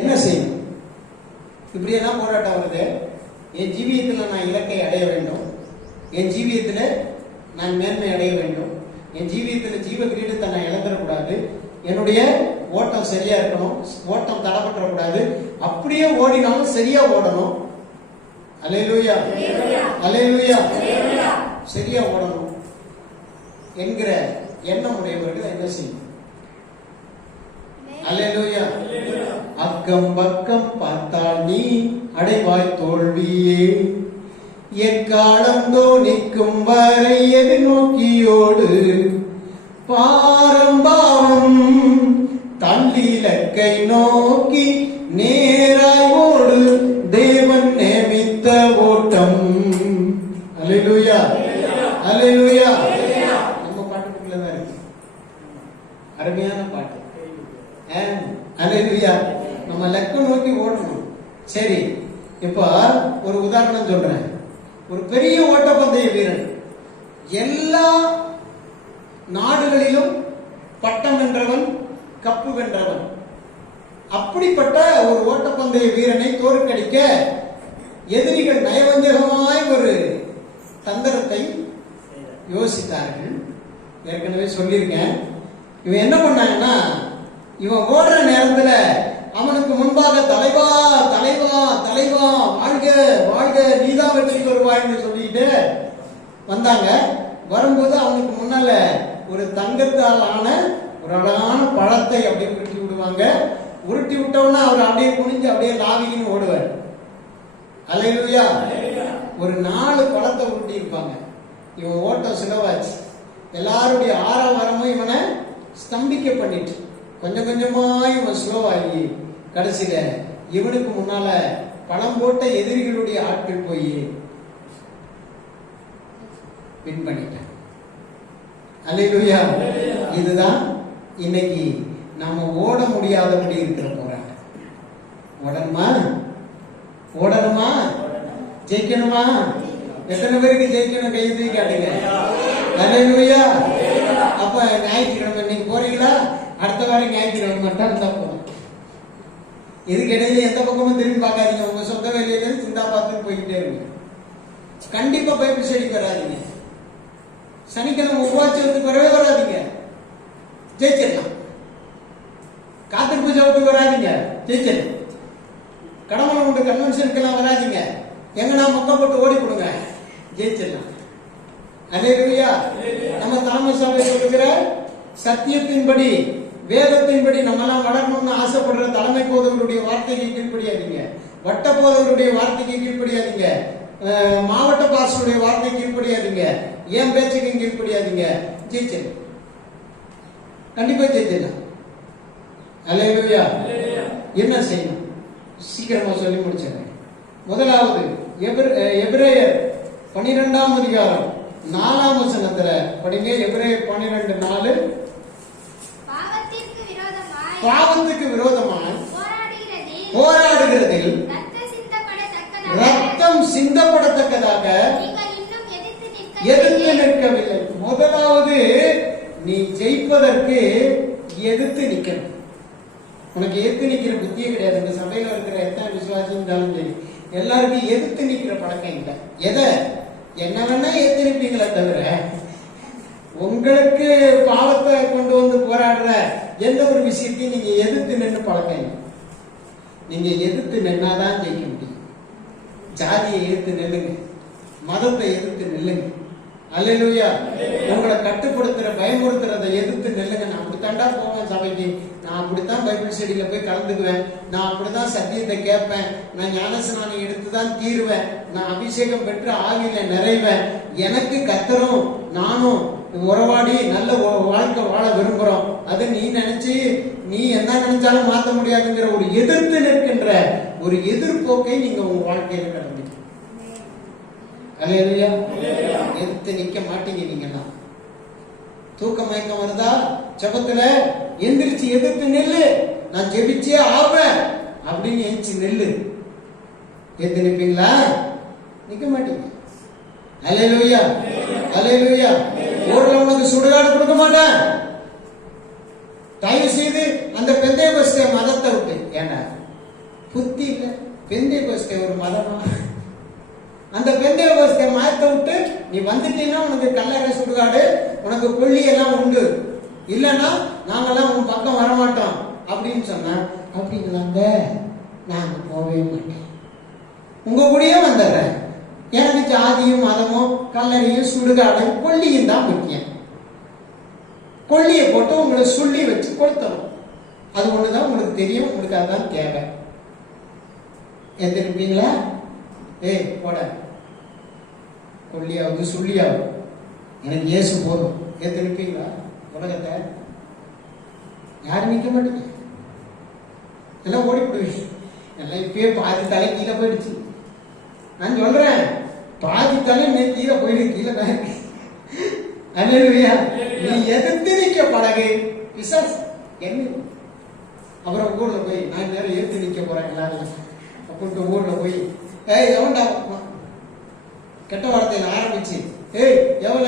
என்ன செய்யும்? இப்படியெல்லாம் போராட்டம் வருது. என் ஜீவியத்தில் நான் இலக்கை அடைய வேண்டும். என் ஜீவியத்தில் நான் மேன்மை அடைய வேண்டும். என் ஜீவியத்தில் ஜீவ கிரீடத்தை நான் இழந்துடக்கூடாது. என்னுடைய ஓட்டம் சரியா இருக்கணும். ஓட்டம் தடப்பட்டுறக்கூடாது. அப்படியே ஓடினாலும் சரியா ஓடணும். அலையிலூயா அலையிலூயா சரியா ஓடணும் என்கிற எண்ணம் உடையவர்கள் என்ன செய்யும்? அலையலூயா அக்கம் பக்கம் பார்த்தால் நீ அடைவாய் தோல்வியே. எக்காலம் தோணிக்கும் வரை எதிர்நோக்கியோடு பாரம்பாவம் தள்ளிலக்கை நோக்கி எல்லா நாடுகளிலும் பட்டம் வென்றவன் கப்பு வென்றவன். அப்படிப்பட்ட ஒரு ஓட்டப்பந்தய வீரனை தோற்கடிக்க எதிரிகள் நயவஞ்சகமாய் ஒரு தந்திரத்தை யோசித்தார்கள். ஏற்கனவே சொல்லியிருக்கேன். இவன் என்ன பண்ணாங்கன்னா இவன் ஓடுற நேரத்துல அவனுக்கு முன்பாக தலைவா தலைவா தலைவா வாழ்க வாழ்க நீதான் வெற்றி பெறுவாய்னு சொல்லிட்டு வந்தாங்க. வரும்போது அவனுக்கு முன்னால ஒரு தங்கத்தால் ஆன ஒரு அழகான பழத்தை அப்படியே உருட்டி விடுவாங்க. உருட்டி விட்டவுடனே அவர் அப்படியே குனிஞ்சு அப்படியே லாவின்னு ஓடுவார். அலையிலுயா? ஒரு நாலு பழத்தை உருட்டி இருப்பாங்க. இவன் ஓட்டம் சுலவாச்சு. எல்லாருடைய ஆரவாரமும் இவனை ஸ்தம்பிக்க பண்ணிட்டு கொஞ்சம் கொஞ்சமா இவன் ஸ்லோவாகி கடைசியில இவனுக்கு முன்னால பணம் போட்ட எதிரிகளுடைய ஆட்கள் போய் வின் பண்ணிட்டான் அல்லேலூயா. இதுதான் இன்னைக்கு நாம ஓட முடியாதபடி இருக்கிற போராட்டம் ஓடணுமா? ஓடணுமா? ஜெயிக்கணுமா? எத்தனை பேருக்கு ஜெயிக்கணும்? கை தூக்கி காட்டுங்க. அல்லேலூயா. அப்ப ஞாயிற்றுக்கிழமை நீங்க போறீங்களா? அடுத்த வாரம் ஞாயிற்றுக்கிழமை மட்டும் இருந்தா போதும் இதுக்கு இடையில எந்த பக்கமும் திரும்பி பார்க்காதீங்க. உங்க சொந்த வேலையில சிந்தா பார்த்துட்டு போய்கிட்டே இருங்க. கண்டிப்பா பைபிள் ஸ்டடிக்கு வராதீங்க சனிக்கிழமை உபவாசத்துக்கு வரவே வராதீங்க. ஜெயிச்சிடலாம். காத்திருப்பு ஜபத்துக்கு வராதீங்க. ஜெயிச்சிடலாம். கடவுளை உண்டு கன்வென்ஷனுக்கெல்லாம் வராதீங்க. எங்கன்னா மொக்க போட்டு ஓடி கொடுங்க ஜெயிச்சிடலாம். அலேலுயா நம்ம தலைமை சபை சொல்லுகிற சத்தியத்தின்படி வேதத்தின்படி நம்ம எல்லாம் வளரணும்னு ஆசைப்படுற தலைமை போதவருடைய வார்த்தைக்கு கீழ்ப்படியாதீங்க. வட்ட போதவருடைய வார்த்தைக்கு கீழ்ப்படியாதீங்க. மாவட்ட பாசனுடைய வார்த்தைக்கு கீழ்ப்படியாதீங்க. ஏன் பேச்சுக்கு கீழ்ப்படியாதீங்க. ஜெயிச்சிடலாம் கண்டிப்பா ஜெயிச்சிடலாம் அலேலுயா என்ன செய்யணும்? சீக்கிரமா சொல்லி முடிச்சிடுறேன். முதலாவது எபிர- எபிரேயர் பன்னிரெண்டாம் அதிகாரம் நாலாம் வசனத்துல படிங்க. எபிரேயர் பன்னிரெண்டு நாலு. பாவத்திற்கு விரோதமாய் பாவத்துக்கு விரோதமாய் போராடுகிறதில் சிந்தப்படத்தக்கதாக எதிர்த்து நிற்கவில்லை. முதலாவது நீ ஜெயிப்பதற்கு எதிர்த்து நிக்கணும் உனக்கு எதிர்த்து நிக்கிற புத்தியே கிடையாது. இந்த சபையில இருக்கிற எத்தனை விசுவாசி இருந்தாலும் சரி எல்லாருக்கும் எதிர்த்து நிக்கிற பழக்கம் இல்லை. எதை? என்ன வேணா எதிர்த்து நிற்பீங்களே தவிர உங்களுக்கு பாவத்தை கொண்டு வந்து போராடுற எந்த ஒரு விஷயத்தையும் நீங்க எதிர்த்து நின்று பழக்கம் இல்லை. நீங்க எதிர்த்து நின்னாதான் ஜெயிக்க முடியும். ஜாதியை எதிர்த்து நில்லுங்க. மதத்தை எதிர்த்து நில்லுங்க. அல்லேலூயா. உங்களை கட்டுப்படுத்துற பயமுறுத்துறதை எதிர்த்து நில்லுங்க. நான் அப்படித்தாண்டா போவேன் சபைக்கு. நான் அப்படித்தான் பைபிள் ஸ்டடியில போய் கலந்துக்குவேன். நான் அப்படிதான் சத்தியத்தை கேட்பேன். நான் ஞானஸ்நானம் எடுத்து தான் தீருவேன். நான் அபிஷேகம் பெற்று ஆவியில நிறைவேன். எனக்கு கத்தரும் நானும் உறவாடி நல்ல வாழ்க்கை வாழ விரும்புறோம். அது நீ நினைச்சு நீ என்ன நினைச்சாலும் மாத்த முடியாதுங்கிற ஒரு எதிர்த்து நிற்கின்ற ஒரு எதிர்ப்போக்கை நீங்க உங்க வாழ்க்கையில கடந்தீங்க அல்லேலூயா. எதிர்த்து நிக்க மாட்டீங்க நீங்கெல்லாம் தூக்க மயக்கம் வருதா? ஜெபத்துல எந்திரிச்சு எதிர்த்து நெல்லு. நான் ஜெபிச்சே ஆவேன். அப்படின்னு எந்திரிச்சு நெல்லு. எதிர்த்து நிப்பீங்களா நிக்க மாட்டீங்க. அலையலூயா அலையலூயா ஊர்ல உனக்கு சுடுகாடு கொடுக்க மாட்டேன். தயவு செய்து அந்த பெந்தைய மதத்தை விட்டு. புத்தி இல்லை பெந்தே கோஸ்கே ஒரு மதமா? அந்த பெந்தே கோஸ்கே மாற்ற விட்டு நீ வந்துட்டீங்கன்னா உனக்கு கல்லறை சுடுகாடு உனக்கு கொல்லி எல்லாம் உண்டு. இல்லைன்னா நாங்கெல்லாம் உன் பக்கம் வரமாட்டோம். அப்படின்னு சொன்னேன் அப்படிங்களாங்க நாங்க போவே மாட்டேன் உங்க கூடயே வந்துடுறேன். எனக்கு ஜாதியும் மதமும் கல்லறையும் சுடுகாடும் கொல்லியும் தான் முக்கியம். கொல்லியை போட்டு உங்களை சொல்லி வச்சு கொடுத்தோம் அது ஒன்று தான் உங்களுக்கு தெரியும் உங்களுக்கு அதுதான் தேவை. எந்திருப்பீங்களா? ஏய் போட. கொல்லியாவது சொல்லியாவது எனக்கு இயேசு போதும். ஏத்திருப்பீங்களா உலகத்தை? யாரும் நிக்க மாட்டீங்க. எல்லாம் ஓடி போடுவீங்க எல்லாம் இப்பயே பாதி தலை கீழே போயிடுச்சு. நான் சொல்றேன். பாதி தலை நீ கீழே போயிடு கீழே அல்லேலூயா நீ எதிர்த்து நிக்க படகு பிசாஸ் என்ன? அப்புறம் ஊர்ல போய் நான் நேரம் ஏத்து நிக்க போறேன் எல்லாரும். கூப்பிட்டு ஊர்ல போய் ஏய் எவன்டா? கெட்ட வார்த்தையில ஆரம்பிச்சு ஏய் எவள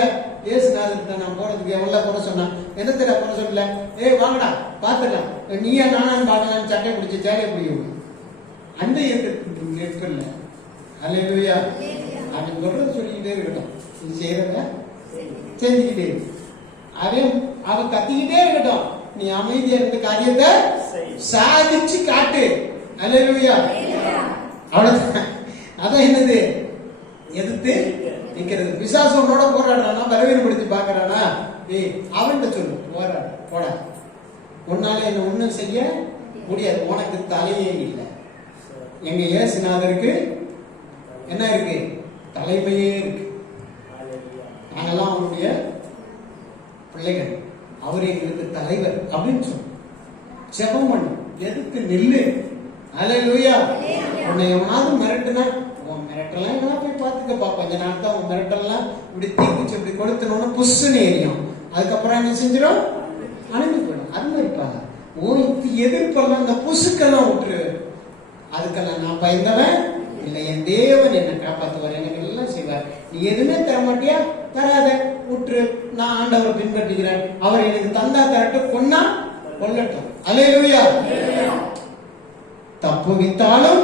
ஏசுநாதன் நான் போறதுக்கு எவ்வளோ போட சொன்னான். என்னத்துல போட சொல்லல? ஏய் வாங்கடா பாத்துக்கலாம். நீயா நானும் பார்க்கலாம்னு சட்டை பிடிச்சி சேலையை பிடிக்கும் அந்த நெருப்பு இல்லை அல்லேலூயா அவன் சொல்றது சொல்லிக்கிட்டே இருக்கட்டும். இது செய்யறத செஞ்சுக்கிட்டே இரு. அவன் அவன் கத்திக்கிட்டே இருக்கட்டும். நீ அமைதியா இருந்த காரியத்தை சாதிச்சு காட்டு. அல்லேலூயா அவ்வளவுதான். அதான் என்னது? எதிர்த்து நிக்கிறது. பிசாசு போராடுறானா? பலவீனப்படுத்தி பாக்குறானா ஏய் அவன்கிட்ட சொல்லு. போராடு. போடா. உன்னால என்ன ஒண்ணும் செய்ய முடியாது. உனக்கு தலையே இல்லை. எங்க ஏசுநாதருக்கு என்ன இருக்கு? தலைமையே இருக்கு. நாங்கெல்லாம் அவனுடைய பிள்ளைகள். அவர் எங்களுக்கு தலைவர் அப்படின்னு சொல்லு. ஜெபம் பண்ணு. எதுக்கு நில்லு. அலையிலுயா உன்னை எவனாவது மிரட்டுனா உன் மிரட்டெல்லாம் எல்லாம் போய் பார்த்துக்கப்பா கொஞ்ச நாள் தான் உன் மிரட்டெல்லாம் இப்படி தீக்குச்சு இப்படி கொடுத்தணும்னு புஷ்ஷுன்னு எரியும். அதுக்கப்புறம் என்ன செஞ்சிடும் அணைஞ்சு போயிடும். அது மாதிரிப்பா ஓ இது எதிர்ப்பெல்லாம் இந்த புசுக்கெல்லாம் விட்டுரு. அதுக்கெல்லாம் நான் பயந்தவன் இல்லை என் தேவன் என்னை காப்பாற்றுவார் எனக்கு எல்லாம் செய்வார். நீ எதுவுமே தர மாட்டியா தராத. விட்டுரு. நான் ஆண்டவரை பின்பற்றுகிறேன். அவர் எனக்கு தந்தா தரட்டும். கொன்னா கொல்லட்டும். அலையிலுயா தப்புவித்தாலும்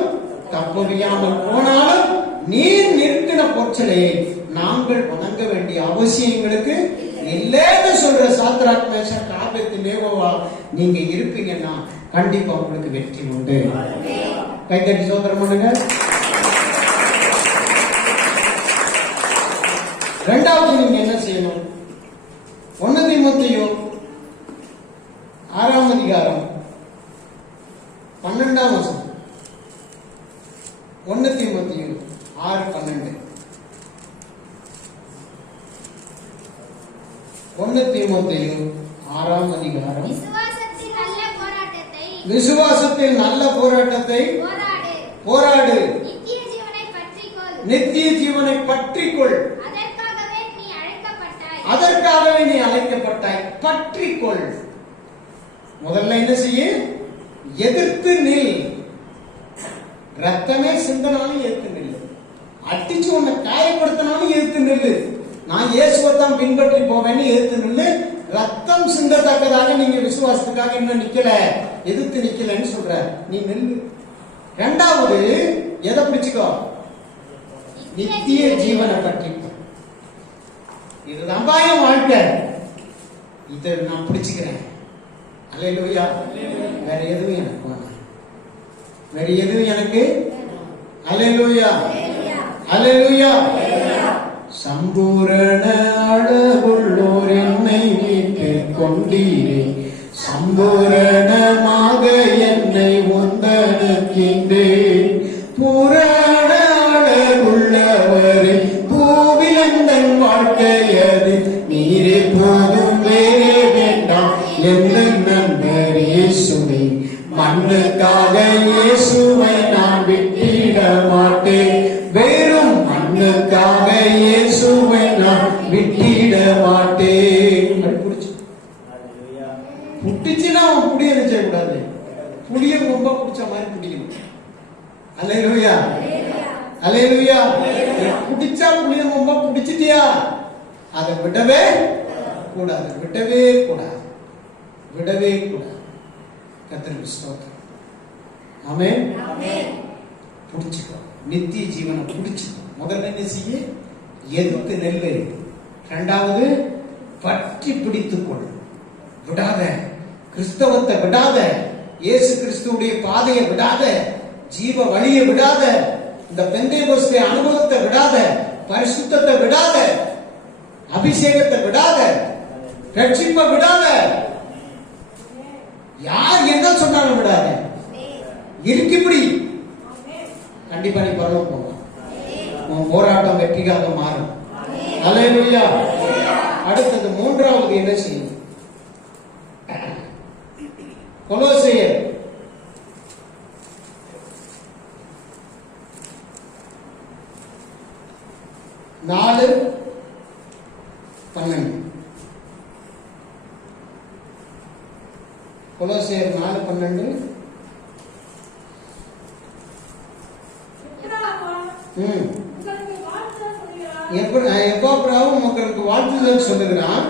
தப்புவியாமல் போனாலும் நீர் நிற்கின பொற்சலை நாங்கள் வணங்க வேண்டிய அவசியங்களுக்கு இல்லைன்னு சொல்ற சாத்ராக் மேஷக் ஆபத்து நேவோவா நீங்க இருப்பீங்கன்னா கண்டிப்பா உங்களுக்கு வெற்றி உண்டு. கைத்தட்டி சோதரம் பண்ணுங்க. ரெண்டாவது நீங்க என்ன செய்யணும்? ஒன்னு தீமத்தையும் ஆறாம் அதிகாரம் பன்னெண்டாம் வசனம். ஒன்னு தீமத்தையும் ஆறு பன்னெண்டு. ஒன்னு தீமத்தையும் ஆறாம் அதிகாரம். விசுவாசத்தின் நல்ல போராட்டத்தை விசுவாசத்தில் நல்ல போராட்டத்தை போராடு. நித்திய ஜீவனை பற்றிக்கொள். அதற்காகவே நீ அழைக்கப்பட்டாய். பற்றிக்கொள். முதல்ல என்ன செய்ய? எதிர்த்து நில். ரத்தமே சிந்தனாலும் எதிர்த்து நில் அடிச்சு உன்னை காயப்படுத்தினாலும் எதிர்த்து நில்லு. நான் இயேசுவை தான் பின்பற்றி போவேன்னு எதிர்த்து நில்லு. ரத்தம் சிந்தத்தக்கதாக நீங்க விசுவாசத்துக்காக இன்னும் நிக்கல. எதிர்த்து நிக்கலன்னு சொல்ற. நீ நில்லு. ரெண்டாவது எதை பிடிச்சுக்கோ? நித்திய ஜீவனை பற்றி இதுதான் என் வாழ்க்கை. இதை நான் பிடிச்சுக்கிறேன். வேற எதுவும் எனக்கு வேணாம் வேற எதுவும் எனக்கு அல்லேலூயா அல்லேலூயா சம்பூரண அழகுள்ளோர் என்னை மீட்டுக் கொண்டீரே சம்பூரணமாக மண்ணுக்காக இயேசுவை நான் விட்டிட மாட்டேன். வெறும் மண்ணுக்காக இயேசுவை நான் விட்டிட மாட்டேன். புட்டிச்சுன்னா அவன் புடிய செய்யக்கூடாது புளிய ரொம்ப பிடிச்ச மாதிரி பிடிக்கணும். அலையிலுயா அலையிலுயா பிடிச்சா புளிய ரொம்ப பிடிச்சிட்டியா? அதை விடவே கூடாது. விடவே கூடாது. விடவே கூடாது. கத்திரிக்கு ஸ்தோத்திரம். ஆமென்? பிடிச்சுக்கோ. நித்திய ஜீவனை பிடிச்சுக்கோ. முதல்ல என்ன செய்ய? எதிர்த்து நெல்லு. ரெண்டாவது பற்றி பிடித்துக்கொள் விடாத. கிறிஸ்தவத்தை விடாத. இயேசு கிறிஸ்துவுடைய பாதையை விடாத. ஜீவ வழியை விடாத. இந்த பெந்தைகோஸ்தே அனுபவத்தை விடாத. பரிசுத்தத்தை விடாத. அபிஷேகத்தை விடாத. ரட்சிப்பை விடாத. யார் என்ன சொன்னாலும் விடாத. இருக்கிப்படி கண்டிப்பா நீ பரவ போவோம் உன் போராட்டம் வெற்றிக்காக மாறும். அல்லேலூயா. அடுத்தது மூன்றாவது என்ன செய்யும் கொலோசையர். நாலு பன்னெண்டு கொலோசையர் நாலு பன்னெண்டு ம் எப்ப எப்போ உங்களுக்கு வாழ்த்துதல் சொல்லுகிறான்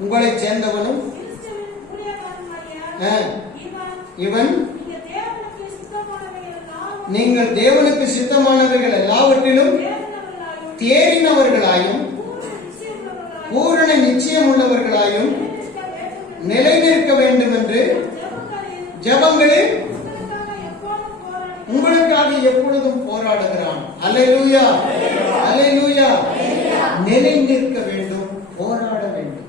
உங்களை சேர்ந்தவனும் இவன் நீங்கள் தேவனுக்கு சித்தமானவைகள் எல்லாவற்றிலும் தேறினவர்களாயும் பூரண நிச்சயம் உள்ளவர்களாயும் நிலைநிற்க வேண்டும் என்று ஜபங்களில் உங்களுக்காக எப்பொழுதும் போராடுகிறான். அல்லேலூயா. அல்லேலூயா. நிலை நிற்க வேண்டும் போராட வேண்டும்.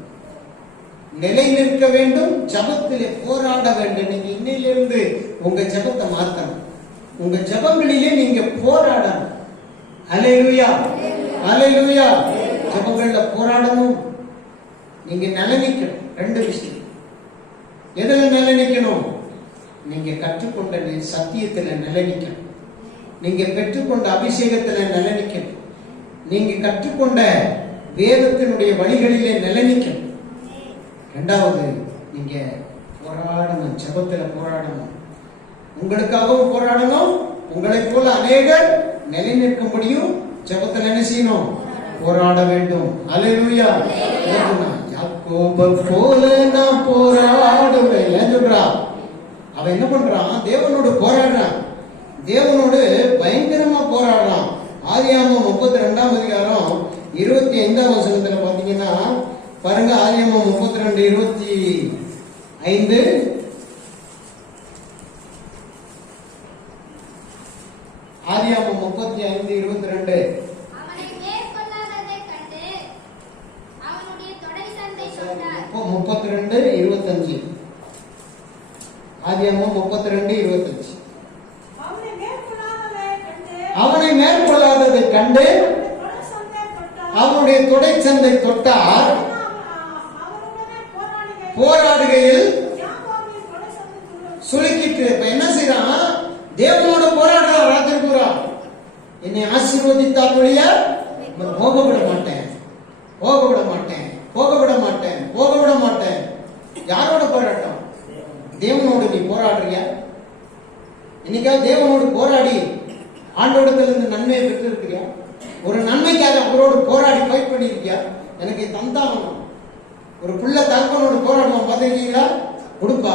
நிலை நிற்க வேண்டும் ஜபத்திலே போராட வேண்டும். நீங்க இன்னையிலிருந்து உங்க ஜபத்தை மாத்தணும். உங்க ஜபங்களிலே நீங்க போராடணும். அல்லேலூயா. அல்லேலூயா. ஜபங்கள்ல போராடணும். நீங்க நிலைநிக்கணும் ரெண்டு விஷயம். எதுல நிலைநிக்கணும் நீங்க கற்றுக்கொண்ட நி- சத்தியத்துல நிலைநிக்கணும் நீங்க பெற்றுக்கொண்ட அபிஷேகத்துல நிலைநிக்கணும் நீங்க கற்றுக்கொண்ட வேதத்தினுடைய வழிகளிலே நிலைநிக்கணும் ரெண்டாவது நீங்க போராடணும். ஜெபத்துல போராடணும். உங்களுக்காகவும் போராடணும். உங்களைப் போல அநேகர் நிலைநிற்கும்படியும் ஜபத்தில் என்ன செய்யணும்? போராட வேண்டும். அலையூயா யாக்கோப போல என்ன பண்றான்? தேவனோடு போராடுறான். தேவனோடு பயங்கரமா போராடுறான். ஆதியாமம் முப்பத்தி ரெண்டாம் அதிகாரம் இருபத்தி ஐந்தாம் வசனத்துல பாத்தீங்கன்னா பாருங்க ஆதியாமம் முப்பத்தி ரெண்டு இருபத்தி ஐந்து ஆதியாமம் முப்பத்தி ஐந்து இருபத்தி ரெண்டு அவனை மேற்கொள்ளாததைக் கண்டு அவனுடைய தொடை சந்தை சொன்னார் முப்பத்தி ரெண்டு இருபத்தஞ்சு ஆதியாமம் முப்பத்தி ரெண்டு இருபத்தஞ்சு அவனை மேற்கொள்ளாததை கண்டு அவனை மேற்கொள்ளாததை கண்டு கொலை சந்தை தொட்டார். அவனுடைய தொடைச்சந்தை தொட்டார் போராடுகையில் போராடுகையில் சுலுக்கிட்டு இப்ப என்ன செய்யறான் தேவனோட போராடுறான் ராத்திரி பூரா என்னை ஆசீர்வதித்தார் வழியா போக விட மாட்டேன் போக விட மாட்டேன் போக விட மாட்டேன் போக விட மாட்டேன் யாரோட போராட்டம் தேவனோடு நீ போராடுறியா இன்னைக்காவது தேவனோடு போராடி ஆண்டோடத்துல இருந்து நன்மையை பெற்று இருக்கிறியா ஒரு நன்மைக்காக அவரோடு போராடி ஃபைட் எனக்கு தந்தாகணும் ஒரு பிள்ளை தகப்பனோட போராடுமா பார்த்துருக்கீங்களா? கொடுப்பா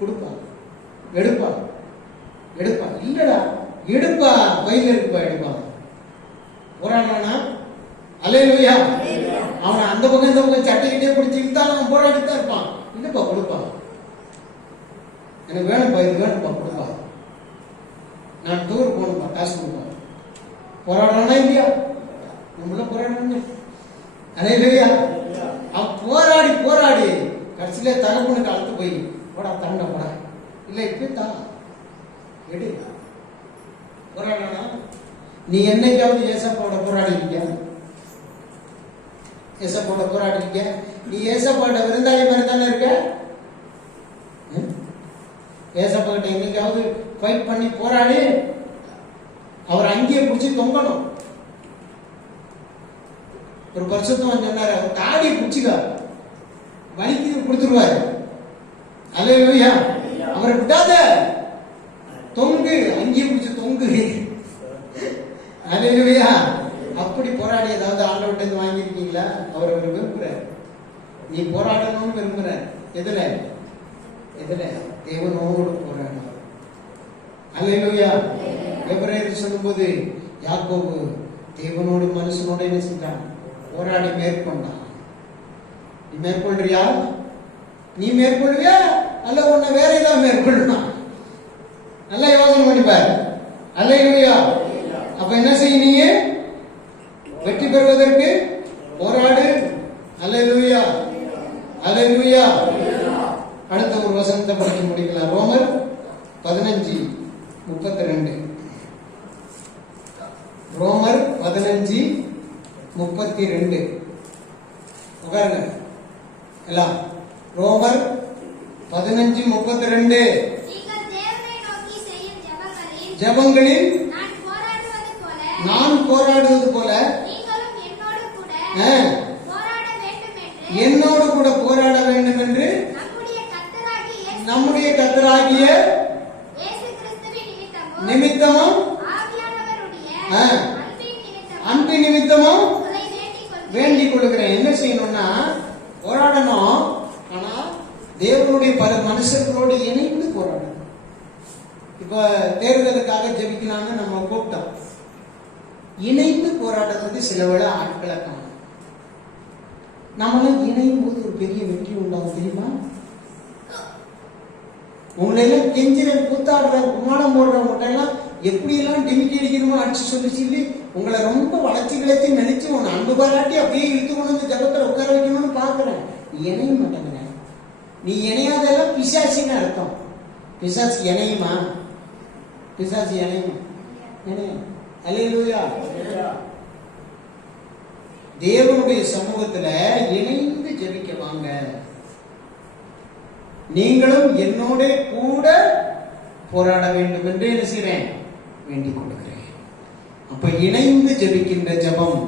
கொடுப்பா. எடுப்பா. எடுப்பா. இல்லடா எடுப்பா. பையில இருக்குப்பா எடுப்பா. போராடுறானா அல்லேலூயா. அவன் அந்த பக்கம் இந்த பக்கம் சட்டைக்கிட்டே பிடிச்சிக்கிட்டு அவன் போராடிட்டு தான் இருப்பான். இல்லப்பா கொடுப்பா. எனக்கு வேணும்ப்பா இது வேணும்ப்பா கொடுப்பா. நான் டூர் போகணும்ப்பா காசு கொடுப்பா. போராடுறானா இல்லையா? நம்மள போராடணும் அல்லேலூயா அவன் போராடி போராடி கடைசியில தகப்பனுக்கு அழுத்து போய் போடா தண்டை போடா. இல்லை இப்படி தான் எடு. போராடனா நீ என்னைக்காவது ஏசப்பாவோட போராடி இருக்கியா ஏசப்பாவோட போராடி இருக்கியா நீ ஏசப்பாவோட விருந்தாளி மாதிரி தானே இருக்க? ம்? ஏசப்பா கிட்ட என்னைக்காவது ஃபைட் பண்ணி போராடி. அவர் அங்கேயே பிடிச்சி தொங்கணும். ஒரு பரிசுத்தம் சொன்னாரு அவர் தாடியை பிடிச்சிக்கா வலிக்கு கொடுத்துருவாரு. அல்லேலூயா. அவரை விடாத. தொங்கு அங்கேயே பிடிச்சி தொங்கு. அல்லேலூயா. அப்படி போராடி ஏதாவது ஆண்டவர்கிட்ட இருந்து வாங்கியிருக்கீங்களா? அவர் அவர் விரும்புறார். நீ போராடணும்னு விரும்புற எதுல? எதுல? தேவனோடு போராடணும். அல்லேலூயா. எபிரேயர் சொல்லும்போது யாக்கோபு தேவனோடு மனுஷனோடு என்ன செஞ்சான்? போராடி மேற்கொண்டான். நீ மேற்கொள்றியா? நீ மேற்கொள்வியா? அல்ல உன்னை வேற ஏதாவது மேற்கொள்ளணும் நல்லா யோசனை பண்ணி பாரு. இல்லையா அப்ப என்ன செய்ய வெற்றி பெறுவதற்கு போராடு. அல்லேலூயா. அல்லேலூயா. அடுத்த ஒரு வசனத்தை படிக்க முடிக்கலாம் ரோமர் பதினஞ்சு முப்பத்தி ரெண்டு. ரோமர் பதினஞ்சு முப்பத்தி ரெண்டு உட்காருங்க. எல்லாம். ரோமர் பதினஞ்சு முப்பத்தி ரெண்டு ஜெபங்களில் நான் போராடுவது போல என்னோடு கூட போராட வேண்டும் என்று என்னோடு கூட போராட வேண்டும் என்று நம்முடைய கத்தராகிய நிமித்தமும் ஆ. அன்பு நிமித்தமும் வேண்டிக் கொள்கிறேன். என்ன செய்யணும்னா போராடணும் ஆனா தேவனுடைய பல மனுஷர்களோடு இணைந்து போராடணும். இப்ப தேர்தலுக்காக ஜெபிக்கலாம்னு நம்ம கூப்பிட்டோம். இணைந்து போராடுறதுக்கு சில வேளை ஆட்களை காணும். நம்மளாம் இணையும் போது ஒரு பெரிய வெற்றி உண்டாகும் தெரியுமா? உங்களை எல்லாம் கெஞ்சிற கூத்தாடுற குமாரம் போடுறவங்க எல்லாம் எப்படி எல்லாம் டிமிக்கி அடிக்கணுமோ அடிச்சு சொல்லி சொல்லி உங்களை ரொம்ப வளர்ச்சி கிளச்சி நினைச்சு உன்னை அன்பு பாராட்டி அப்படியே இழுத்து கொண்டு வந்து ஜபத்தில் உட்கார வைக்கணும்னு பாக்குறேன் நீ இணைய மாட்டேங்கிற நீ இணையாதெல்லாம் பிசாசின்னு அர்த்தம். பிசாசு இணையுமா? பிசாசு இணையுமா? இணையும். அல்லேலூயா. தேவனுடைய சமூகத்துல இணைந்து ஜபிக்க வாங்க. நீங்களும் என்னோட கூட போராட வேண்டும் என்று என்ன செய்கிறேன் வேண்டிக் கொள்கிறேன். அப்ப இணைந்து ஜெபிக்கின்ற ஜெபம்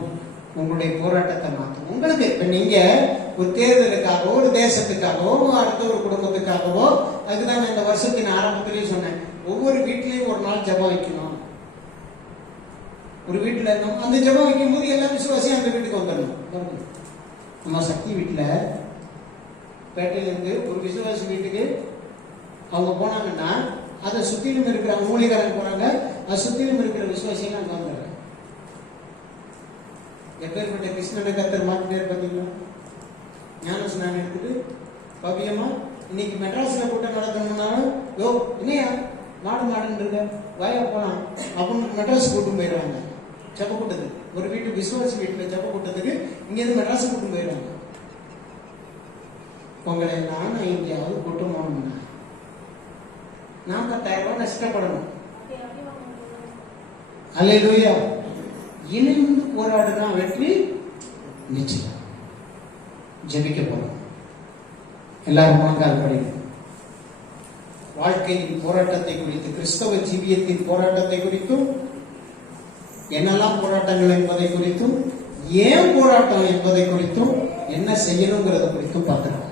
உங்களுடைய போராட்டத்தை மாற்றும் உங்களுக்கு இப்ப நீங்க ஒரு தேர்தலுக்காகவோ ஒரு தேசத்துக்காகவோ அடுத்த ஒரு குடும்பத்துக்காகவோ அதுதான் நான் இந்த வருஷத்தின் ஆரம்பத்திலேயே சொன்னேன். ஒவ்வொரு வீட்லயும் ஒரு நாள் ஜெபம் வைக்கணும். ஒரு வீட்டுல இருந்தோம். அந்த ஜெபம் வைக்கும் போது எல்லா விசுவாசியும் அந்த வீட்டுக்கு வந்துடணும். நம்ம சக்தி வீட்டுல பேட்டையில இருந்து ஒரு விசுவாசி வீட்டுக்கு அவங்க போனாங்கன்னா அதை சுத்திலும் இருக்கிற மூலிகாரங்க போறாங்க அதை சுத்திலும் இருக்கிற விசுவாசிகள் அங்க வந்துடுறாங்க எப்பேற்பட்ட கிருஷ்ணனை கத்தர் மாத்தினார் பாத்தீங்களா ஞான ஸ்நானம் எடுத்துட்டு பவியமா இன்னைக்கு மெட்ராஸ்ல கூட்டம் நடத்தணும்னா யோ என்னையா? மாடு மாடுன்னு இருக்க வாயா போலாம். அப்படின்னு மெட்ராஸ் கூட்டம் போயிடுவாங்க. ஜப்ப கூட்டத்துக்கு. ஒரு வீட்டு விசுவாசி வீட்டுல ஜப்ப கூட்டத்துக்கு இங்க இருந்து மெட்ராஸ் கூட்டம் போயிடுவாங்க. உங்களை நான் எங்கேயாவது கூட்டம் போகணும்னா நான் பத்தாயிரம் ரூபாய் நஷ்டப்படணும் அல்லேலூயா. இணைந்து போராடுனா வெற்றி நிச்சயம். ஜெபிக்க போறோம். எல்லாரும் முழங்கால் படிங்க. வாழ்க்கையின் போராட்டத்தை குறித்து கிறிஸ்தவ ஜீவியத்தின் போராட்டத்தை குறித்தும் என்னெல்லாம் போராட்டங்கள் என்பதை குறித்தும் ஏன் போராட்டம் என்பதை குறித்தும் என்ன செய்யணுங்கிறத குறித்தும் பார்க்கிறோம்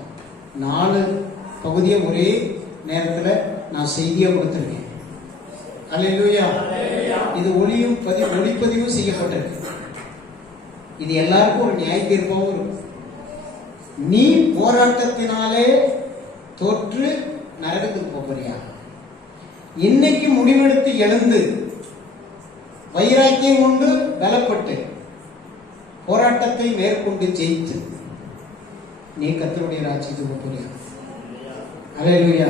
நாலு பகுதியை ஒரே நேரத்தில் நான் செய்தியை கொடுத்துருக்கேன். அல்லேலூயா இது ஒளியும் பதிவு ஒளிப்பதிவு செய்யப்பட்டிருக்கு இது எல்லாருக்கும் ஒரு நியாய தீர்ப்பாகவும் இருக்கும். நீ போராட்டத்தினாலே தோற்று நரகத்துக்கு போறியா இன்னைக்கு முடிவெடுத்து எழுந்து வைராக்கியம் கொண்டு பலப்பட்டு போராட்டத்தை மேற்கொண்டு ஜெயித்து நீ கத்தருடைய ராஜ்யத்துக்கு போறியா அல்லேலூயா